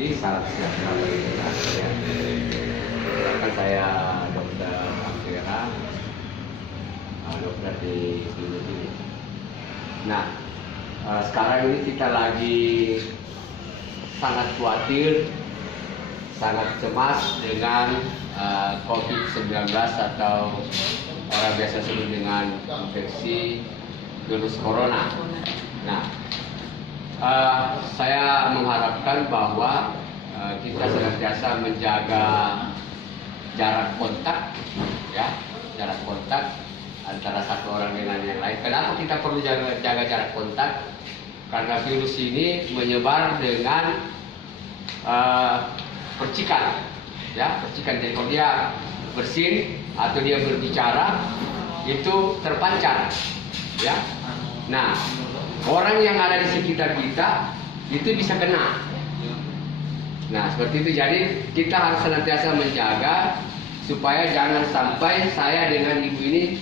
pagi, salam sejahtera bagi kita sekalian. Kan saya Dokter Akhira, dokter di klinik ini. Nah, sekarang ini kita lagi sangat khawatir, sangat cemas dengan COVID-19 atau orang biasa sebut dengan infeksi virus corona. Nah, saya mengharapkan bahwa kita senantiasa menjaga jarak kontak, ya, jarak kontak antara satu orang dengan yang lain. Kenapa kita perlu jaga jarak kontak? Karena virus ini menyebar dengan percikan, ya, percikan. Jadi kalau dia bersin atau dia berbicara itu terpancar, ya. Nah, orang yang ada di sekitar kita itu bisa kena. Nah, seperti itu. Jadi kita harus senantiasa menjaga supaya jangan sampai saya dengan ibu ini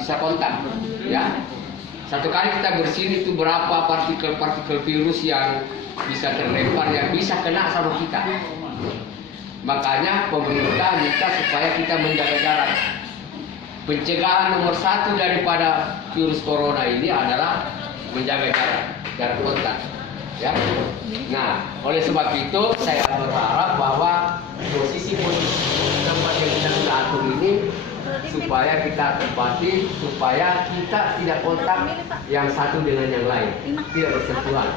bisa kontak, ya. Satu kali kita bersin itu berapa partikel-partikel virus yang bisa terlempar, yang bisa kena sama kita. Makanya pemerintah minta supaya kita menjaga jarak. Pencegahan nomor satu daripada virus corona ini adalah menjaga jarak kontak, ya. Nah, oleh sebab itu saya berharap bahwa posisi tempat yang kita sudah atur ini supaya kita tempati, supaya kita tidak kontak yang satu dengan yang lain, tidak bersentuhan.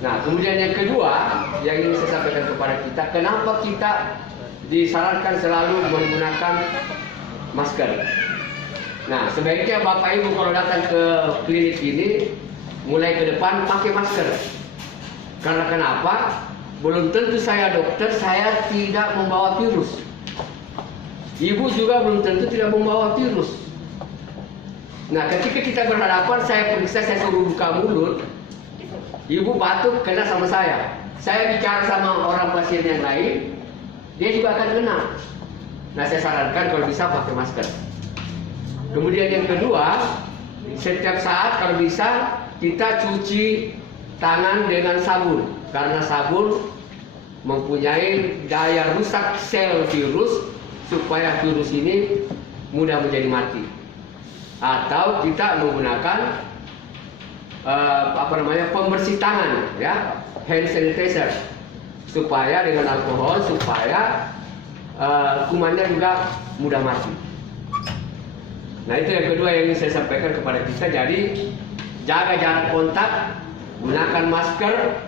Nah, kemudian yang kedua yang ingin saya sampaikan kepada kita, kenapa kita disarankan selalu menggunakan masker. Nah, sebaiknya Bapak Ibu kalau datang ke klinik ini mulai ke depan pakai masker. Karena kenapa? Belum tentu saya dokter, saya tidak membawa virus. Ibu juga belum tentu tidak membawa virus. Nah, ketika kita berhadapan, saya periksa, saya suruh buka mulut, ibu batuk kena sama saya. Saya bicara sama orang pasien yang lain, dia juga akan kena. Nah, saya sarankan kalau bisa pakai masker. Kemudian yang kedua, setiap saat kalau bisa kita cuci tangan dengan sabun, karena sabun mempunyai daya rusak sel virus supaya virus ini mudah menjadi mati. Atau kita menggunakan pembersih tangan, ya, hand sanitizer, supaya dengan alkohol supaya kumannya juga mudah mati. Nah, itu yang kedua yang ingin saya sampaikan kepada kita. Jadi jaga jarak kontak, gunakan masker,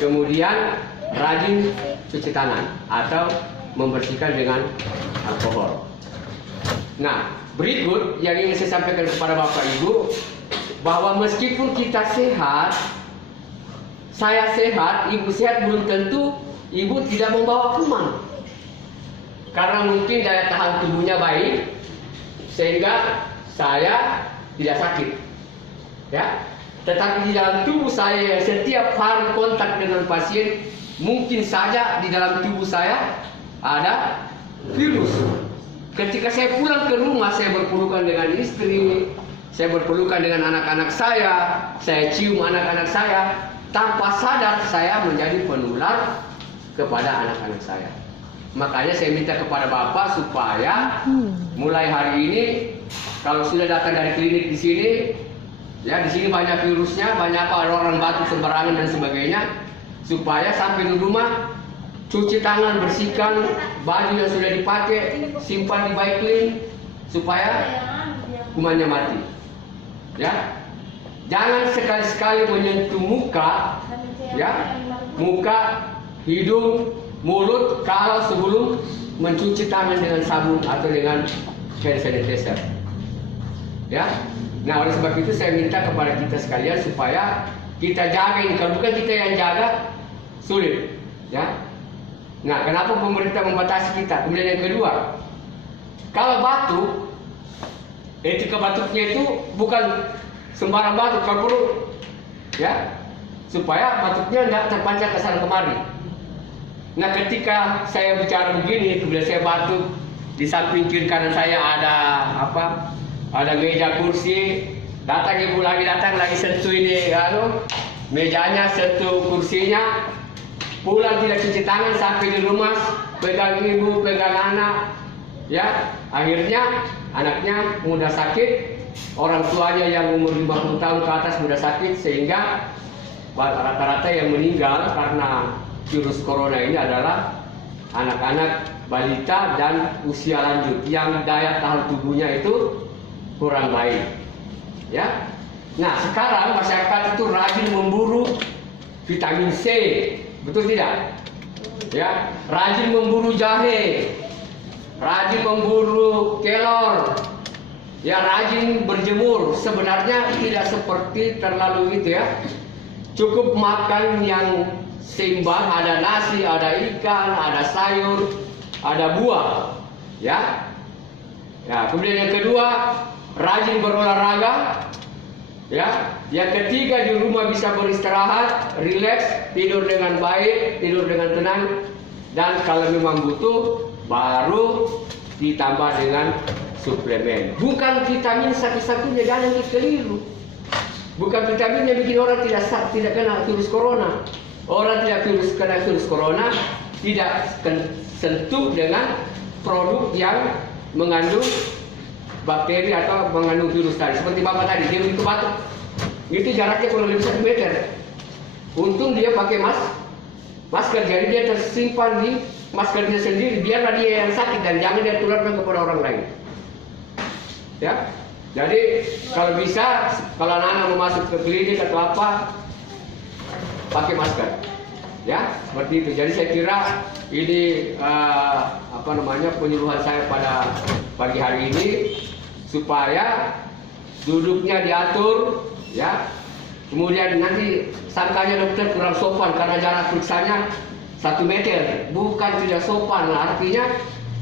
kemudian rajin cuci tangan atau membersihkan dengan alkohol. Nah, berikut yang ingin saya sampaikan kepada Bapak Ibu, bahwa meskipun kita sehat, saya sehat, ibu sehat, belum tentu ibu tidak membawa kuman. Karena mungkin daya tahan tubuhnya baik, sehingga saya tidak sakit, ya. Tetapi di dalam tubuh saya yang setiap hari kontak dengan pasien, mungkin saja di dalam tubuh saya ada virus. Ketika saya pulang ke rumah, saya berpelukan dengan istri, saya berpelukan dengan anak-anak saya cium anak-anak saya, tanpa sadar saya menjadi penular kepada anak-anak saya. Makanya saya minta kepada Bapak supaya mulai hari ini kalau sudah datang dari klinik di sini, ya, di sini banyak virusnya, banyak orang batuk sembarangan dan sebagainya, supaya sampai di rumah cuci tangan, bersihkan baju yang sudah dipakai, simpan di Baiklin supaya kumannya mati. Ya, jangan sekali-sekali menyentuh muka, ya, muka, hidung, mulut kalau sebelum mencuci tangan dengan sabun atau dengan hand sanitizer. Ya, nah oleh sebab itu saya minta kepada kita sekalian supaya kita jaga ini. Kalau bukan kita yang jaga, sulit. Ya, nah kenapa pemerintah membatasi kita? Kemudian yang kedua, kalau batuk, etika batuknya itu bukan sembarang batuk, kalau perlu, ya, supaya batuknya tidak terpancar ke sana kemari. Nah, ketika saya bicara begini, kemudian saya batuk, di samping kiri kanan saya ada apa? Ada meja kursi. Datang ibu lagi sentuh ini, mejanya sentuh kursinya. pulang tidak cuci tangan, sampai di rumah pegang ibu, pegang anak, ya akhirnya anaknya mudah sakit, orang tuanya yang umur 50 tahun ke atas mudah sakit, sehingga rata-rata yang meninggal karena virus corona ini adalah anak-anak, balita, dan usia lanjut yang daya tahan tubuhnya itu kurang baik, ya. Nah, sekarang masyarakat itu rajin memburu vitamin C, betul tidak? Ya, rajin memburu jahe, rajin memburu kelor, ya rajin berjemur. Sebenarnya tidak seperti terlalu gitu ya. Cukup makan yang seimbang, ada nasi, ada ikan, ada sayur, ada buah, ya. Ya, kemudian yang kedua, rajin berolahraga, ya. Yang ketiga, di rumah bisa beristirahat, rileks, tidur dengan baik, tidur dengan tenang, dan kalau memang butuh baru ditambah dengan suplemen. Bukan vitamin satu-satunya, jangan dikeliru. Bukan vitamin yang bikin orang tidak kena virus corona. Orang tidak kena virus corona tidak sentuh dengan produk yang mengandung bakteri atau mengandung virus tadi. Seperti bapak tadi, dia begitu batuk, itu jaraknya kurang lebih 1 meter. Untung dia pakai masker, jadi dia tersimpan di maskernya sendiri, biarlah dia yang sakit dan jangan dia tularkan kepada orang lain. Ya, jadi kalau bisa, kalau anak-anak mau masuk ke klinik atau apa, pakai masker, ya seperti itu. Jadi saya kira ini penyuluhan saya pada pagi hari ini supaya duduknya diatur, ya. Kemudian nanti sangkanya dokter kurang sopan karena jarak periksanya 1 meter, bukan tidak sopan. Artinya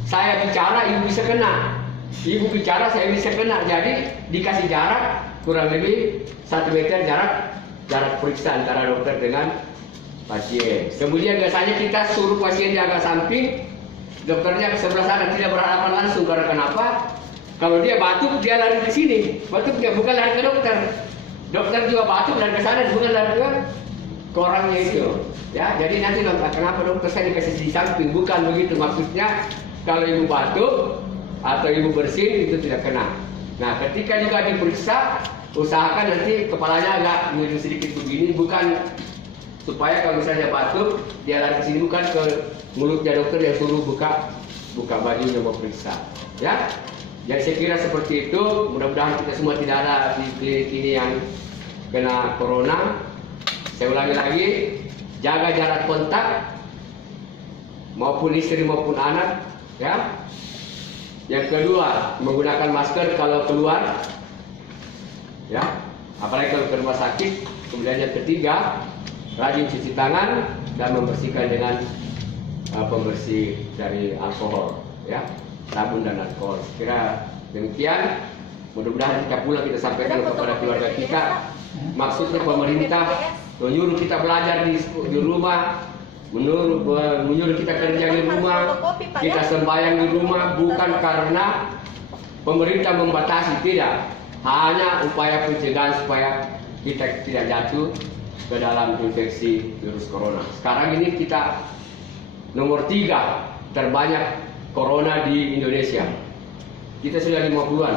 saya bicara ibu bisa kena, ibu bicara saya bisa kena. Jadi dikasih jarak kurang lebih 1 meter jarak periksa antara dokter dengan pasien. Kemudian biasanya kita suruh pasien di agak samping, dokternya ke sebelah sana, tidak berhadapan langsung. Karena kenapa? Kalau dia batuk, dia lari ke sini. Batuknya bukan lari ke dokter. Dokter juga batuk dan ke sana, bukan lari ke orangnya itu. Ya, jadi nanti kenapa dokter saya dikasih di samping? Bukan begitu maksudnya. Kalau ibu batuk atau ibu bersin itu tidak kena. Nah, ketika juga diperiksa, usahakan nanti kepalanya agak miring sedikit begini, bukan supaya kalau misalnya batuk dia lari ke sini, bukan ke mulutnya dokter yang suruh buka bajunya mau periksa, ya. Jadi saya kira seperti itu. Mudah-mudahan kita semua tidak ada di klinik ini yang kena corona. Saya ulangi lagi, jaga jarak kontak maupun istri maupun anak, ya. Yang kedua, menggunakan masker kalau keluar, ya, apalagi kalau ke rumah sakit. Kemudian yang ketiga, rajin cuci tangan dan membersihkan dengan pembersih dari alkohol, ya, sabun dan alkohol. Kira demikian. Mudah-mudahan kita pulang kita sampaikan kepada keluarga kita. Maksudnya pemerintah menyuruh kita belajar di rumah, menyuruh kita kerja di rumah, kita sembahyang di rumah, bukan karena pemerintah membatasi, tidak. Hanya upaya pencegahan supaya kita tidak jatuh ke dalam infeksi virus corona. Sekarang ini kita nomor 3 terbanyak corona di Indonesia. Kita sudah 50-an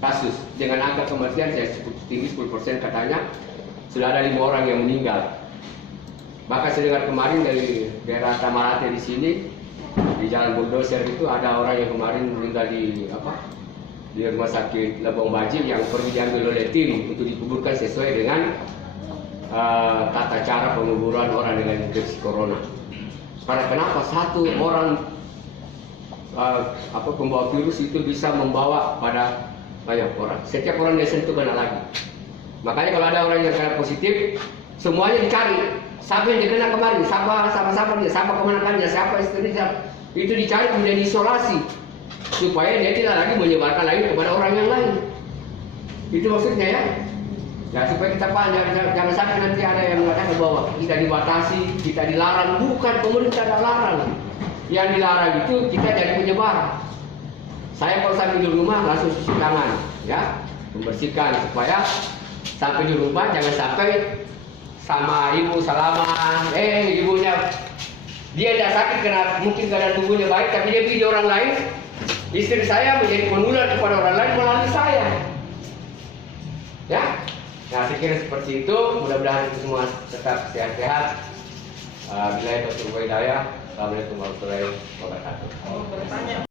kasus, dengan angka kematian saya tinggi 10% katanya. Sudah ada 5 orang yang meninggal. Bahkan saya dengar kemarin dari daerah Tamarate di sini, di Jalan Bulldozer itu ada orang yang kemarin meninggal di rumah sakit Lebong Baji yang perlu diambil oleh tim untuk dikuburkan sesuai dengan tata cara penguburan orang dengan infeksi corona. Karena kenapa satu orang pembawa virus itu bisa membawa pada banyak orang. Setiap orang dia sentuh kena lagi. Makanya kalau ada orang yang kena positif, semuanya dicari. Siapa yang dikena kemarin, siapa kemenakannya, siapa istrinya, itu dicari kemudian diisolasi supaya dia tidak lagi menyebarkan lagi kepada orang yang lain. Itu maksudnya, ya. Ya, supaya kita paham, jangan sampai nanti ada yang mengatakan bahwa kita dibatasi, kita dilarang. Bukan, pemerintah tidak larang. Yang dilarang itu kita jadi penyebar. Saya kalau sampai di rumah langsung cuci tangan, ya, membersihkan supaya sampai di rumah jangan sampai sama ibu salaman, ibunya Dia tidak sakit karena mungkin keadaan tubuhnya baik, tapi dia pergi di orang lain. Istri saya menjadi penular kepada orang lain melalui saya. Ya, nah saya kira seperti itu. Mudah-mudahan itu semua tetap sehat-sehat. Bila itu berhidayah. Assalamualaikum warahmatullahi wabarakatuh.